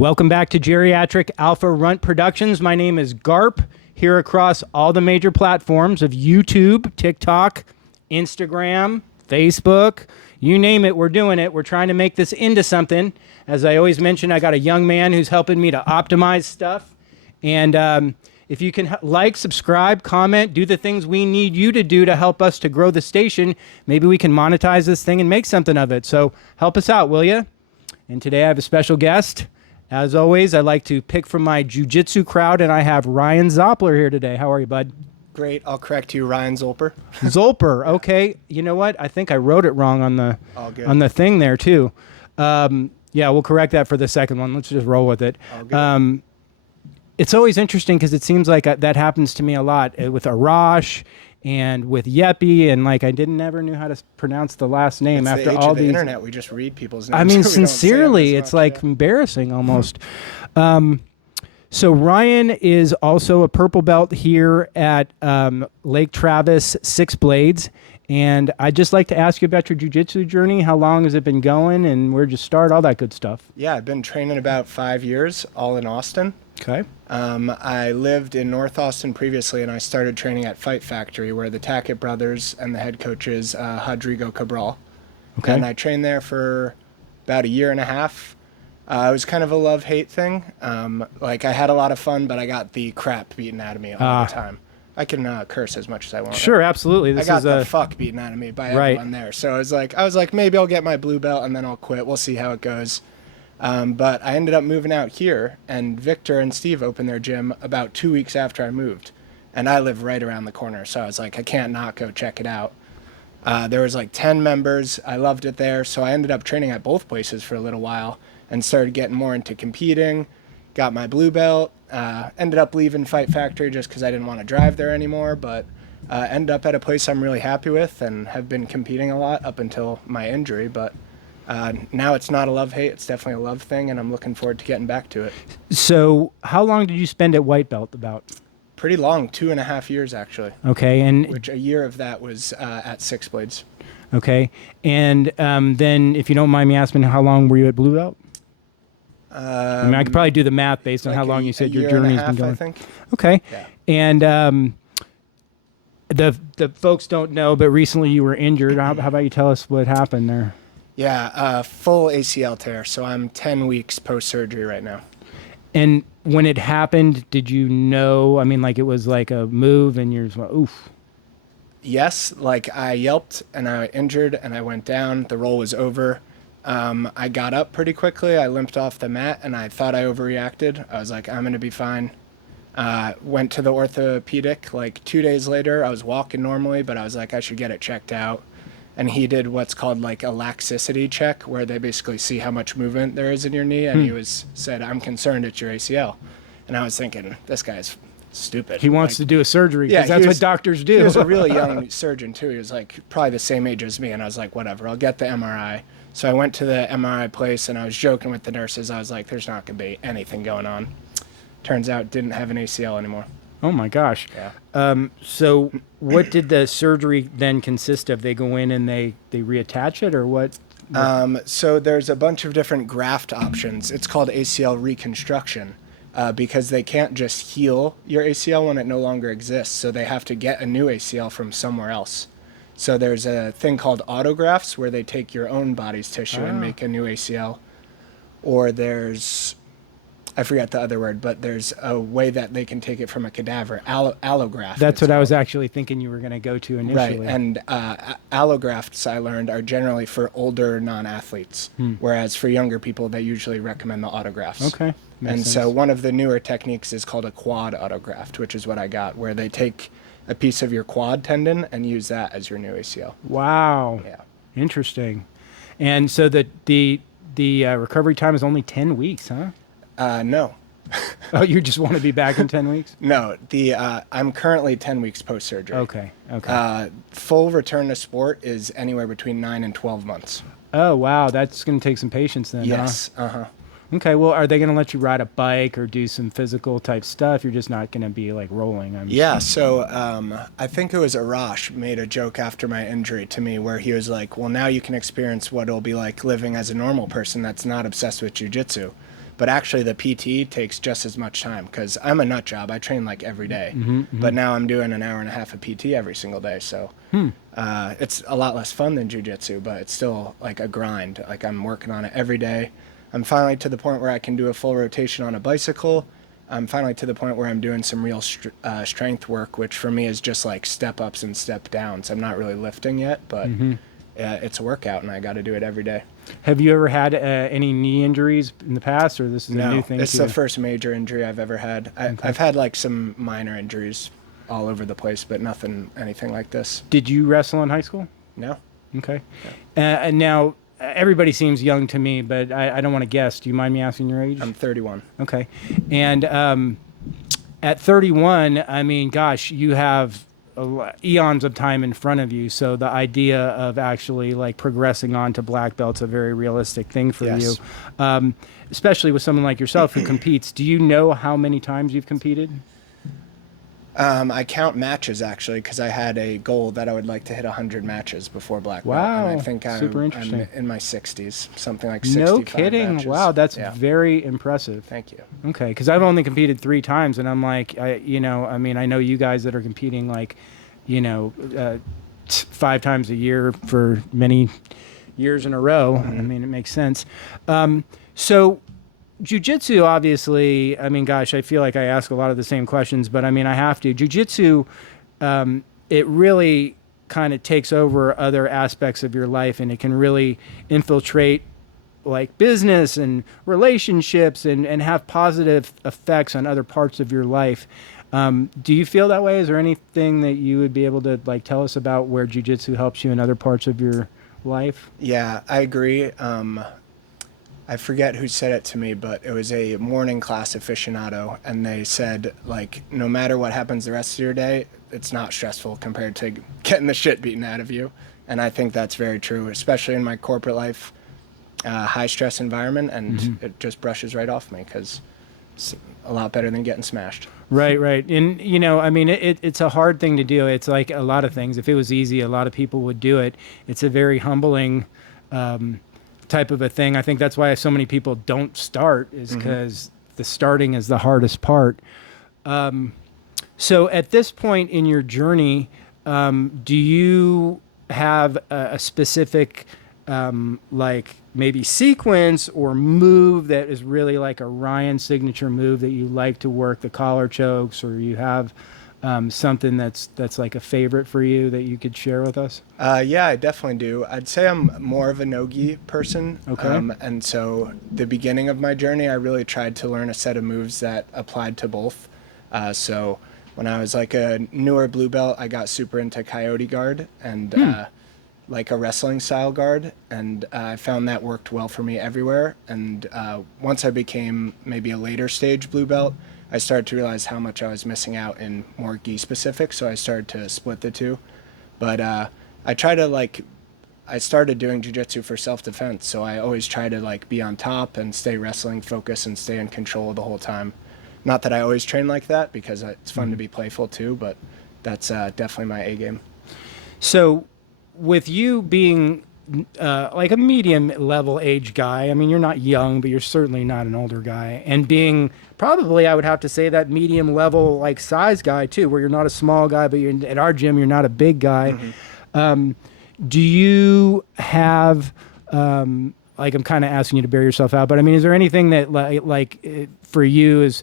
Welcome back to Geriatric Alpha Runt Productions. My name is Garp, here across all the major platforms of YouTube, TikTok, Instagram, Facebook. You name it, we're doing it. We're trying to make this into something. As I always mention, I got a young man who's helping me to optimize stuff. And if you can like, subscribe, comment, do the things we need you to do to help us to grow the station, maybe we can monetize this thing and make something of it. So help us out, will you? And today I have a special guest. As always, I like to pick from my jiu-jitsu crowd, and I have Ryan Zolper here today. How are you, bud? Great. I'll correct you, Ryan Zolper. Zolper. Okay. You know what? I think I wrote it wrong on the thing there too. Yeah, we'll correct that for the second one. Let's just roll with it. All good. It's always interesting because it seems like that happens to me a lot with Arash and with Yeppy, and like I never knew how to pronounce the last name it's after the age all of the these. internet. We just read people's names. I mean, We don't say them sincerely, as it's much, like yeah. embarrassing almost. So Ryan is also a purple belt here at Lake Travis Six Blades. And I'd just like to ask you about your jiu-jitsu journey. How long has it been going, and where'd you start, all that good stuff? Yeah, I've been training about 5 years, all in Austin. Okay. I lived in North Austin previously, and I started training at Fight Factory, where the Tackett brothers and the head coach is Rodrigo Cabral. Okay. And I trained there for about a year and a half. It was kind of a love-hate thing. Like, I had a lot of fun, but I got the crap beaten out of me all the time. I can curse as much as I want. Sure, absolutely. I got the fuck beaten out of me by everyone there. So I was like, maybe I'll get my blue belt and then I'll quit. We'll see how it goes. But I ended up moving out here, and Victor and Steve opened their gym about 2 weeks after I moved. And I live right around the corner, so I was like, I can't not go check it out. There was like 10 members. I loved it there, so I ended up training at both places for a little while and started getting more into competing. Got my blue belt. Ended up leaving Fight Factory just because I didn't want to drive there anymore, but ended up at a place I'm really happy with and have been competing a lot up until my injury. But now it's not a love-hate. It's definitely a love thing, and I'm looking forward to getting back to it. So how long did you spend at white belt about? Pretty long, 2.5 years actually. Okay. And which a year of that was at Six Blades. Okay. And then if you don't mind me asking, how long were you at blue belt? I mean, I could probably do the math based on like how long you said your year and a journey's been half, going. I think. Okay. Yeah. And the folks don't know, but recently you were injured. How about you tell us what happened there? Yeah, full ACL tear. So I'm 10 weeks post-surgery right now. And when it happened, did you know? I mean, like it was like a move, and you're just like, oof. Yes, like I yelped and I injured and I went down. The roll was over. I got up pretty quickly. I limped off the mat and I thought I overreacted. I was like, I'm going to be fine. Went to the orthopedic like 2 days later. I was walking normally, but I was like, I should get it checked out. And he did what's called like a laxicity check, where they basically see how much movement there is in your knee. And he said, I'm concerned it's your ACL. And I was thinking, this guy's stupid. He wants to do a surgery because that's what doctors do. He was a really young surgeon too. He was like probably the same age as me. And I was like, whatever, I'll get the MRI. So I went to the MRI place and I was joking with the nurses. I was like, there's not going to be anything going on. Turns out didn't have an ACL anymore. Oh my gosh. Yeah. So what did the surgery then consist of? They go in and they reattach it, or what? So there's a bunch of different graft options. It's called ACL reconstruction because they can't just heal your ACL when it no longer exists. So they have to get a new ACL from somewhere else. So there's a thing called autografts where they take your own body's tissue and make a new ACL. Or there's, I forget the other word, but there's a way that they can take it from a cadaver, allograft. That's what I was actually thinking you were going to go to initially. Right, and allografts, I learned, are generally for older non-athletes, whereas for younger people, they usually recommend the autografts. Okay. And so one of the newer techniques is called a quad autograft, which is what I got, where they take a piece of your quad tendon and use that as your new ACL. Wow. Yeah. Interesting. And so the recovery time is only 10 weeks, huh? No. Oh, you just want to be back in 10 weeks? No, I'm currently 10 weeks post-surgery. Okay. Full return to sport is anywhere between 9 and 12 months. Oh, wow. That's going to take some patience then, Yes. huh? Okay, well, are they going to let you ride a bike or do some physical type stuff? You're just not going to be like rolling. So I think it was Arash made a joke after my injury to me where he was like, well, now you can experience what it'll be like living as a normal person that's not obsessed with jiu-jitsu. But actually, the PT takes just as much time because I'm a nut job. I train like every day. But now I'm doing an hour and a half of PT every single day. So it's a lot less fun than jiu-jitsu, but it's still like a grind. Like I'm working on it every day. I'm finally to the point where I can do a full rotation on a bicycle. I'm finally to the point where I'm doing some real strength work, which for me is just like step ups and step downs. I'm not really lifting yet, but it's a workout and I got to do it every day. Have you ever had any knee injuries in the past, or this is a new thing? It's the first major injury I've ever had. I've had like some minor injuries all over the place, but anything like this. Did you wrestle in high school? No. Okay. And now everybody seems young to me, but I don't want to guess. Do you mind me asking your age? I'm 31. Okay. And at 31, I mean, gosh, you have eons of time in front of you. So the idea of actually like progressing on to black belt's a very realistic thing for you. Especially with someone like yourself who competes. Do you know how many times you've competed? I count matches actually because I had a goal that I would like to hit 100 matches before black belt. Wow, And I think super interesting. I'm in my 60s, something like 65 No kidding. matches. Wow, that's very impressive. Thank you. Okay, because I've only competed 3 times, and I'm like, I know you guys that are competing like, 5 times a year for many years in a row. I mean, it makes sense. So jiu-jitsu, obviously, I mean, gosh, I feel like I ask a lot of the same questions, but I mean, I have to. Jiu-jitsu, it really kind of takes over other aspects of your life, and it can really infiltrate like business and relationships and have positive effects on other parts of your life. Do you feel that way? Is there anything that you would be able to like tell us about where jiu-jitsu helps you in other parts of your life? Yeah, I agree. I forget who said it to me, but it was a morning class aficionado, and they said, like, no matter what happens the rest of your day, it's not stressful compared to getting the shit beaten out of you. And I think that's very true, especially in my corporate life, high stress environment, and it just brushes right off me because it's a lot better than getting smashed. Right. And, I mean, it's a hard thing to do. It's like a lot of things. If it was easy, a lot of people would do it. It's a very humbling type of a thing. I think that's why so many people don't start, is because the starting is the hardest part. So at this point in your journey, do you have a specific like maybe sequence or move that is really like a Ryan signature move that you like to work, the collar chokes, or you have something that's like a favorite for you that you could share with us? Yeah, I definitely do. I'd say I'm more of a no-gi person. Okay. And so the beginning of my journey, I really tried to learn a set of moves that applied to both. So when I was like a newer blue belt, I got super into coyote guard and like a wrestling style guard. And I found that worked well for me everywhere. And once I became maybe a later stage blue belt, I started to realize how much I was missing out in more gi specific, so I started to split the two. But I started doing jiu-jitsu for self-defense, so I always try to like be on top and stay wrestling focused and stay in control the whole time. Not that I always train like that, because it's fun to be playful too, but that's definitely my A game. So with you being like a medium level age guy, I mean, you're not young, but you're certainly not an older guy, and being probably, I would have to say, that medium level like size guy too, where you're not a small guy, but you're at our gym, you're not a big guy. Do you have like, I'm kind of asking you to bear yourself out, but I mean, is there anything that like for you is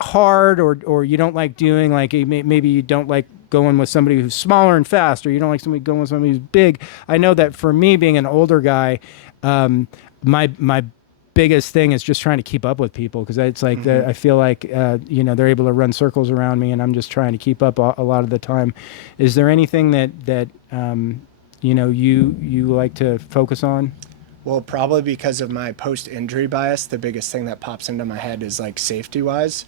hard or you don't like doing? Like maybe you don't like going with somebody who's smaller and fast, or you don't like somebody going with somebody who's big. I know that for me, being an older guy, my biggest thing is just trying to keep up with people, because it's like I feel like they're able to run circles around me, and I'm just trying to keep up a lot of the time. Is there anything that you like to focus on? Well, probably because of my post-injury bias, the biggest thing that pops into my head is like safety-wise,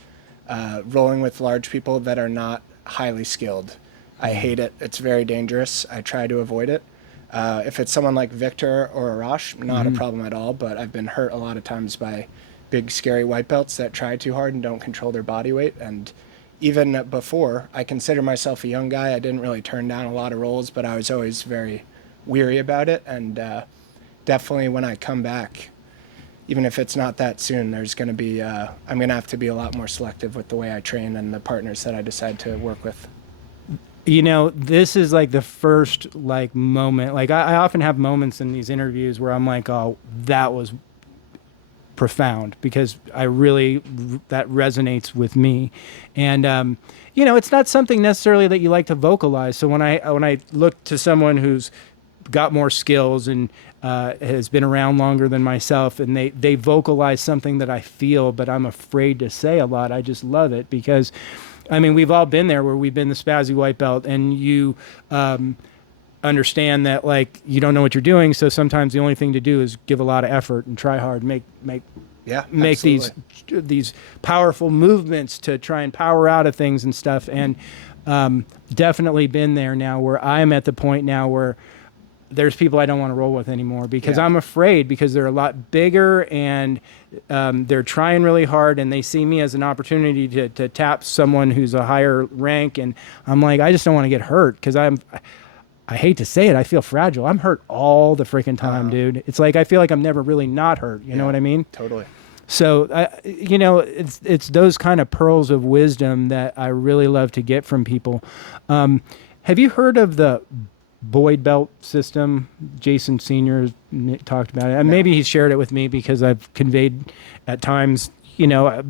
rolling with large people that are not highly skilled. I hate it. It's very dangerous. I try to avoid it. If it's someone like Victor or Arash, not a problem at all, but I've been hurt a lot of times by big, scary white belts that try too hard and don't control their body weight. And even before, I consider myself a young guy. I didn't really turn down a lot of roles, but I was always very weary about it. And definitely when I come back, even if it's not that soon, there's going to be, I'm going to have to be a lot more selective with the way I train and the partners that I decide to work with. You know, this is like the first like moment. Like I often have moments in these interviews where I'm like, oh, that was profound, because that resonates with me. And you know, it's not something necessarily that you like to vocalize. So when I look to someone who's got more skills and has been around longer than myself, and they vocalize something that I feel, but I'm afraid to say a lot, I just love it, because I mean, we've all been there where we've been the spazzy white belt, and you understand that like you don't know what you're doing. So sometimes the only thing to do is give a lot of effort and try hard, make these powerful movements to try and power out of things and stuff. And definitely been there now, where I'm at the point now where there's people I don't want to roll with anymore, because I'm afraid, because they're a lot bigger and they're trying really hard, and they see me as an opportunity to tap someone who's a higher rank. And I'm like, I just don't want to get hurt, because I hate to say it, I feel fragile. I'm hurt all the freaking time, dude. It's like, I feel like I'm never really not hurt. You know what I mean? Totally. So, you know, it's those kind of pearls of wisdom that I really love to get from people. Have you heard of the Boyd belt system? Jason Sr. talked about it. And maybe he's shared it with me, because I've conveyed at times, you know,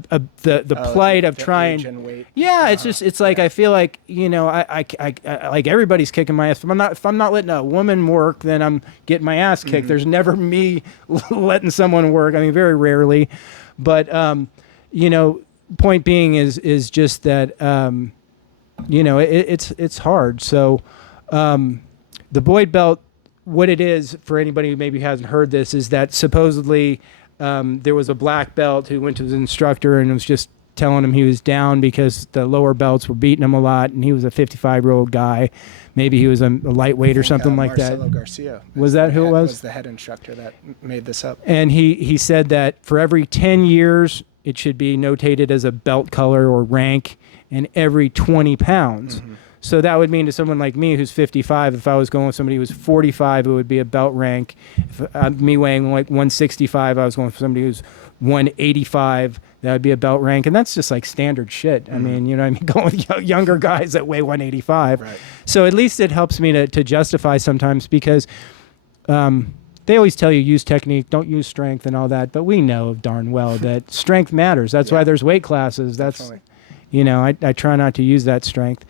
the plight of trying. Age and weight. Yeah, it's just, it's like, I feel like, you know, I like everybody's kicking my ass. If I'm not letting a woman work, then I'm getting my ass kicked. There's never me letting someone work. I mean, very rarely. But, you know, point being is just that, you know, it's hard. So, the Boyd belt, what it is, for anybody who maybe hasn't heard this, is that supposedly there was a black belt who went to his instructor and was just telling him he was down because the lower belts were beating him a lot, and he was a 55-year-old guy. Maybe he was a lightweight or something like that. Marcelo Garcia. Was that who it was? Was the head instructor that made this up. And he said that for every 10 years, it should be notated as a belt color or rank, and every 20 pounds. So that would mean to someone like me who's 55, if I was going with somebody who's 45, it would be a belt rank. If me weighing like 165, I was going for somebody who's 185, that would be a belt rank. And that's just like standard shit. I mean, you know what I mean? Going with younger guys that weigh 185. Right. So at least it helps me to justify sometimes, because they always tell you use technique, don't use strength and all that. But we know darn well that strength matters. That's why there's weight classes. That's, you know, I try not to use that strength.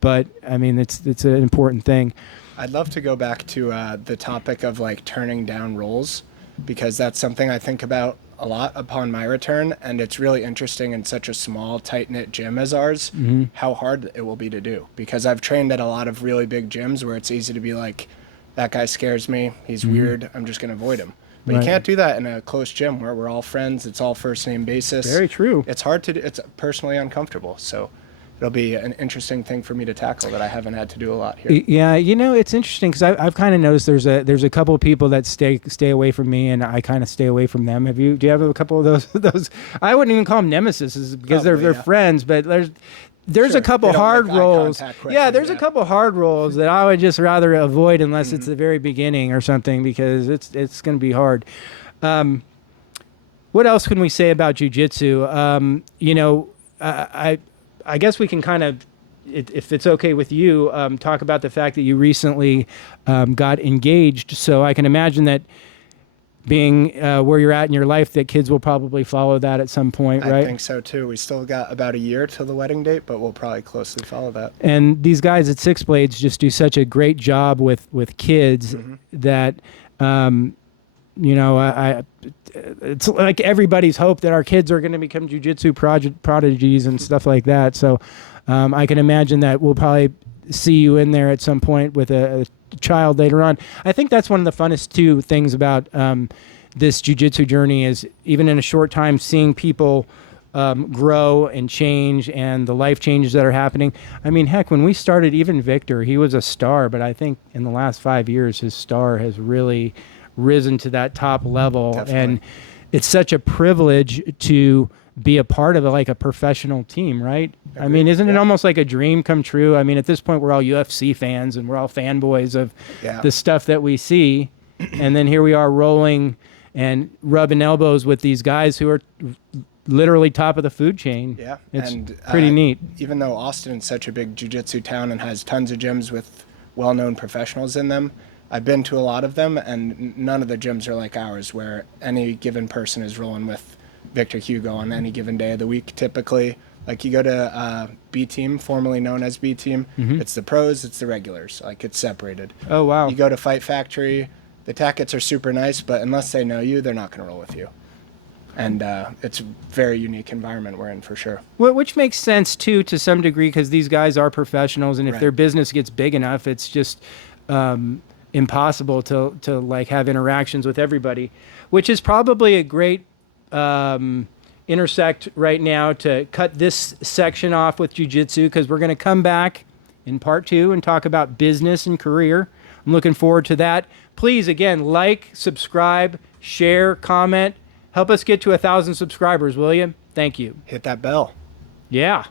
But I mean, it's an important thing. I'd love to go back to the topic of like turning down roles, because that's something I think about a lot upon my return. And it's really interesting in such a small, tight-knit gym as ours, how hard it will be to do. Because I've trained at a lot of really big gyms where it's easy to be like, that guy scares me, he's weird, I'm just going to avoid him. But you can't do that in a close gym where we're all friends, it's all first name basis. Very true. It's hard to do, it's personally uncomfortable. So it'll be an interesting thing for me to tackle that I haven't had to do a lot here. Yeah, you know, it's interesting, because I've kind of noticed there's a couple of people that stay away from me, and I kind of stay away from them. Do you have a couple of those? I wouldn't even call them nemesis, because they're friends, but there's a couple hard roles. Yeah, there's a couple hard roles that I would just rather avoid unless it's the very beginning or something, because it's going to be hard. What else can we say about jiu-jitsu? You know, I guess we can kind of, if it's okay with you, talk about the fact that you recently got engaged. So I can imagine that being where you're at in your life, that kids will probably follow that at some point, right? I think so too. We still got about a year till the wedding date, but we'll probably closely follow that. And these guys at Six Blades just do such a great job with kids that, you know, it's like everybody's hope that our kids are going to become jiu-jitsu prodigies and stuff like that. So I can imagine that we'll probably see you in there at some point with a child later on. I think that's one of the funnest two things about this jiu-jitsu journey, is even in a short time seeing people grow and change, and the life changes that are happening. I mean, heck, when we started, even Victor, he was a star, but I think in the last 5 years his star has really risen to that top level. Definitely. And it's such a privilege to be a part of like a professional team, right? Agreed. I mean, isn't it almost like a dream come true? I mean, at this point we're all UFC fans and we're all fanboys of the stuff that we see, and then here we are rolling and rubbing elbows with these guys who are literally top of the food chain. Yeah, it's and pretty neat. Even though Austin's such a big jiu-jitsu town and has tons of gyms with well-known professionals in them, I've been to a lot of them, and none of the gyms are like ours, where any given person is rolling with Victor Hugo on any given day of the week. Typically, like you go to B Team, formerly known as B Team, it's the pros, it's the regulars. Like it's separated. Oh wow! You go to Fight Factory, the tackets are super nice, but unless they know you, they're not going to roll with you. And it's a very unique environment we're in for sure. Well, which makes sense too to some degree, because these guys are professionals, and if their business gets big enough, it's just impossible to like have interactions with everybody, which is probably a great intersect right now to cut this section off with jiu-jitsu, because we're going to come back in part 2 and talk about business and career. I'm looking forward to that. Please, again, like, subscribe, share, comment. Help us get to 1,000 subscribers, will you? Thank you. Hit that bell. Yeah.